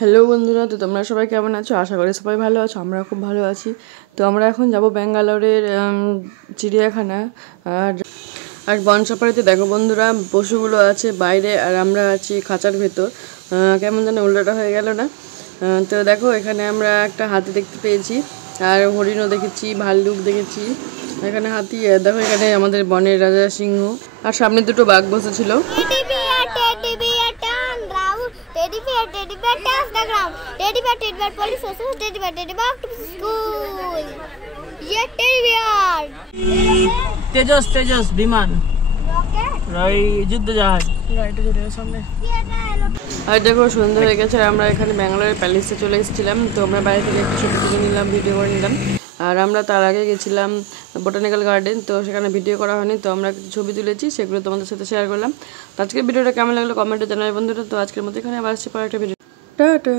Hello বন্ধুরা, তো তোমরা সবাই কেমন আছো? আশা করি সবাই ভালো আছো। আমরা খুব ভালো আছি। তো আমরা এখন যাব ব্যাঙ্গালোরের চিড়িয়াখানা। আর আর বন সাফারিতে দেখো বন্ধুরা, পশুগুলো আছে বাইরে আর আমরা আছি খাঁচার ভেতর। কেমন যেন উল্টোটা হয়ে গেল না? তো দেখো, এখানে আমরা একটা হাতি দেখতে পেয়েছি, আর হরিণও দেখেছি, ভাল্লুক দেখেছি। এখানে হাতি, দেখো এখানে আমাদের বনের রাজা সিংহ, আর সামনে দুটো বাঘ বসেছিল। তেজস তেজস বিমান যুদ্ধ জাহাজ সামনে। আর দেখো সন্ধ্যা হয়ে গেছে, আর আমরা এখানে ব্যাঙ্গালোরের প্যালেসে চলে এসেছিলাম। তো আমরা বাইরে থেকে একটু ছবি তুলে নিলাম, ভিডিও করে নিলাম। আর আমরা তার আগে গেছিলাম বোটানিক্যাল গার্ডেন, তো সেখানে ভিডিও করা হয়নি। তো আমরা কিছু ছবি তুলেছি, সেগুলো তোমাদের সাথে শেয়ার করলাম। তো আজকের ভিডিওটা কেমন লাগলো কমেন্টে জানাবে বন্ধুরা। তো আজকের মতো এখানে আবার আসছি পরে একটা ভিডিও। টাটা।